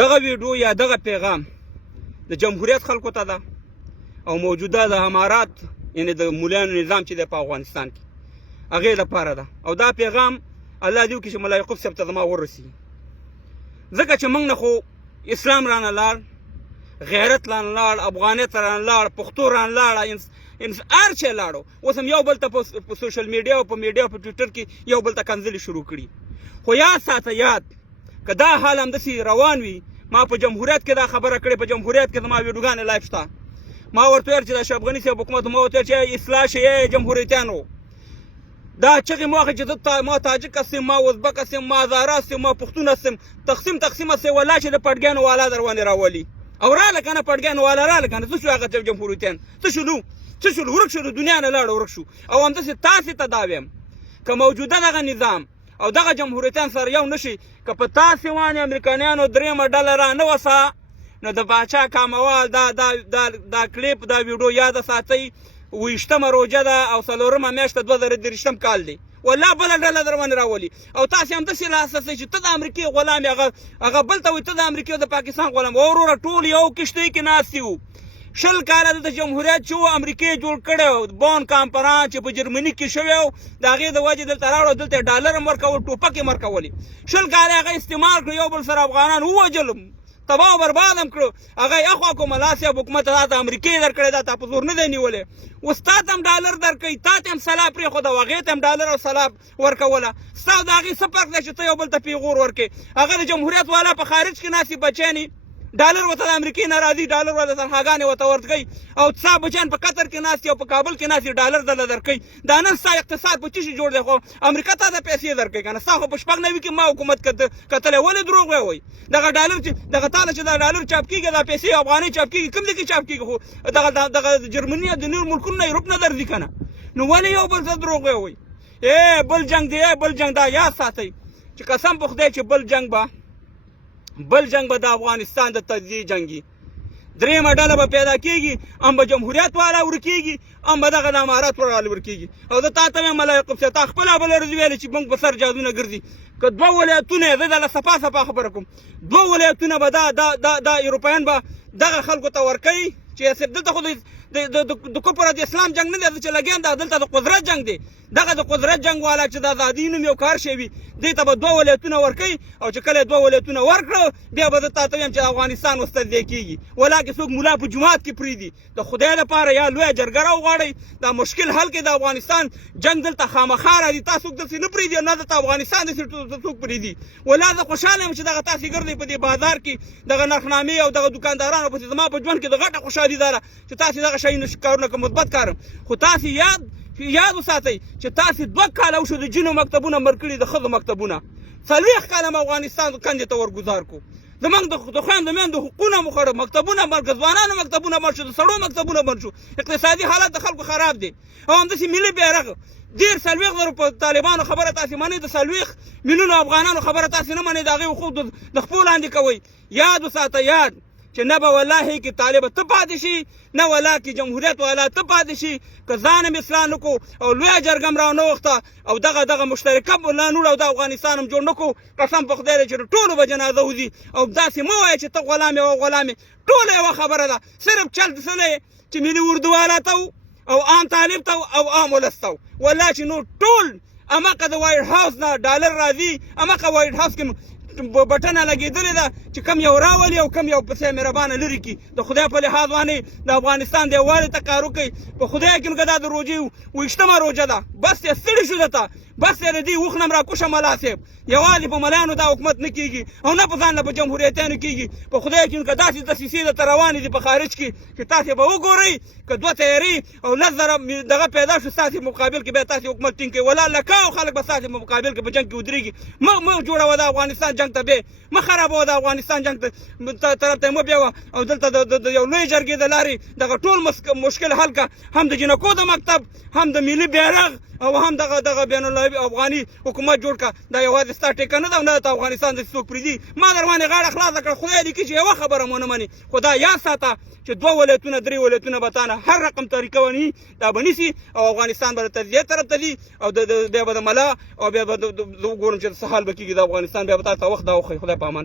دغه ویډیو یا دغه پیغام د جمهوریت خلکو ته ده او موجوده د امارات یعنی د مولیانو نظام چې دی په افغانستان کې هغې لپاره ده او دا پیغام الله دې وکړي چې ملا یعقوب صاحب ته زما ورسېږي ځکه چې موږ نه خو اسلام رانه لاړ غیرت رانه لاړ افغانیت رانه لاړ پښتو رانه لاړه هر شی لاړو اوس هم یو بل ته په سوشل میډیا او په میډیا په ټویټر کې یو بل ته کنځلې شروع کړي خو یاد ساته یاد که دا حال همداسې روان وي ما په جمهوریت کې دا خبره کړې په جمهوریت کې زما ویډیوګانې لایف شته ما ورته ویل چې د اشرف غني صاحب حکومت ما ورته ویل چې اصلاح شي جمهوریتیانو دا چغې مو واخلې چې ما تاجک هستم ما ازبک هستم ما هزاره هستم ما پښتون هستم تقسیم هستم والله چې د پډګیانو والا در باندې راولي او راله که نه پډګیانو والا راله که نه څه شو هغه جمهوریتیان څه شولو ورک شو د دنیا نه لاړه ورک شو او همداسې تاسې ته دا ویم که موجوده دغه نظام او دغه جمهوریتیان سره یو نشي که په تاسې باندې امریکایانو درېیمه ډله را نه وسه نو د باچا کاموال دا کلیپ دا ویډیو یاده ساتئ 20مه روژه ده او 4مه میاشت 2023 کال دی والله بله ډله در باندې راولي او تاسې همداسې لاسه چې ته د امریکې غلام یې هغه بل ته وایي ته د امریکې او د پاکستان غلام وروره ټول یو کښتۍ کې ناستې وو 20 کاله دلته جمهوریت چې و امریکې جوړ کړی و بون کانفرانس چې په جرمني کې شوی و د هغې د وجې دلته راوړو دلته یې ډالر هم ورکول ټوپک یې ورکولې 20 کاله هغه استعمال کړو یو بل سره افغانان ووژل تباه و برباد هم کړو هغه یې اخوا کړو ملا صاحب حکومت تا ته امریکې درکړې دا تا په زور نه دی نیولی اوس تا ته هم ډالر درکوي تا ته هم سلا پرېښوده او هغې ته هم ډالر او سلا ورکوله ستا او د هغې څه فرق دی چې ته یو بل ته پیغور ورکړې هغه د جمهوریت والا په خارج کې ناستې بچیانې ډالر ورته د امریکې نه راځي ډالر ورته تنخواګانې ورته ورکوي او ستا بچیان په قطر کې ناستې او په کابل کې ناستې ډالر درله درکوي دا نن ستا اقتصاد په څه شي جوړ دی خو امریکا ته د پیسې درکوي که نه ستا خو په 96 کې ما حکومت کتلی ولې دروغ وایي دغه ډالر چې دغه تاله چې دا ډالر چاپ کېږي دا پیسې افغانۍ چاپ کېږي کوم ځای کې چاپ کېږي خو دغه جرمني او د نورو ملکونو نه یورپ نه درځي که نه نو ولې یو بل ته دروغ وایي بل جنګ دی بل جنګ دا یاد ساتئ چې قسم په خدای چې بل جنګ به د افغانستان د تجزیې جنګي درېیمه ډله به پیدا کېږي هم به جمهوریت والا ورکېږي هم به دغه د امارات والا ورکېږي او زه تا ته وایم ملا یعقوب صاحب تا خپله بله ورځ ویلې چې موږ په سر جادونه ګرځي که 2 ولایتونه یې زه دله صفا خبره کوم 2 ولایتونه به دا اروپایان به دغه خلکو ته ورکوي چې دلته خو د کفر او د اسلام جنګ نه دی چې لګیان دا دلته د قدرت جنګ دی دغه د قدرت جنګ والا چې د ازادي نوم یو کار شوي دې ته به 2 ولایتونه ورکوي او چې کله 2 ولایتونه ورکړه بیا به زه تا ته وایم چې افغانستان اوس تجزیه کېږي ولاکې څوک ملا په جومات کې پرېږدي د خدای لپاره یا لویه جرګه راوغواړئ دا مشکل حل کړي د افغانستان جنګ دلته خامخا راځي تا څوک داسې نه پرېږدي نه دلته افغانستان داسې څوک پرېږدي ولا زه خوشحاله یم چې دغه تاسې ګرځئ په دې بازار کې دغه نرخنامې او دغه دوکاندارانو پسې زما په ژوند کې د غټه خوشحالي دا ده چې تاسې دغه شیونه کارونه که مثبت کارم خو تاسې یاد وساتئ چې تاسې 2 کاله وشو د جنو مکتبونه مړ کړي د ښځو مکتبونه 40 کاله افغانستان کندې ته ورګزار کړو زموږ د خویندو میندو حقونه مو خوړه مکتبونه مړ کړه ځوانانو مکتبونه مړ شو د سړو مکتبونه مړ شو اقتصادي حالت د خلکو خراب دی او همداسې ملي بیرغ 40 په طالبانو خبره تاسې منئ د 40 میلیونو افغانانو خبره تاسې نه منئ د هغې حقوق د خپلو لاندې کوئ یاد وساته یاد چې نه به والله کې طالبه ته پاتې شي نه والله کې جمهوریت والا ته پاتې شي که ځان هم اصلاح نه کړو او لویه جرګه هم راونغښته او دغه مشترکه پلانونه او د افغانستان هم جوړ نه کړو قسم په خدای دی چې ټولو به جنازه وځي او داسې مه وایه چې ته غلام یې او غلام یې ټوله یوه خبره ده صرف چل دسلی چې ملي اردو والا ته او عام طالب ته او عام ولس ته والله چې نور ټول امقه د وایټ هاوس نه ډالر راځي امقه وایټ هاوس کې بټنه لګېدلې ده چې کم یو راولي او کم یو پسې مهربانه لرې کړي د خدای په لحاظ باندې د افغانستان د یووالي ته کار وکړئ په خدای کې نو که دا د روژې 20مه روژه ده بس یې ستړي شو درته بس یې د دې اوښ نه هم راکوشه ملا صاحب یوازې په ملایانو دا حکومت نه کېږي او نه په ځان نه په جمهوریتیانو کېږي په خدای کې نو که داسې دسیسې درته روانې دي په خارج کې چې تاسې به وګورئ که 2 تیارې او 10,000 دغه پیدا شو ستاسې مقابل کې بیا تاسې حکومت ټینګ کوي ولا لکاو خلک به ستاسې مقابل کې په جنګ کې ودرېږي مه جوړوه د افغانستان جنګ ته بیا مه خرابوه د افغانستان جنګ طرف ته مه بیوه او دلته د یو لوی جرګې د لارې دغه ټول مشکل حل که هم د جنکو د مکتب هم د ملي بیرغ او هم دغه بین المللي افغاني حکومت جوړ کړه دا یوازې ستا ټیکه نه ده او نه د افغانستان داسې څوک پرېږدي ما در باندې غاړه خلاصه کړه خدای دې کړي چې یوه خبره مو نه منې خو دا یاد ساته چې 2 ولایتونه 3 ولایتونه به تا نه هر رقم طریقه ونیي دا به نیسي او افغانستان به د تجزیې طرف ته ځي او بیا به د ملا او بیا به زه وګورم چې څه حال به کېږي د افغانستان بیا به تا ته وخت دا وښیي خدای په امان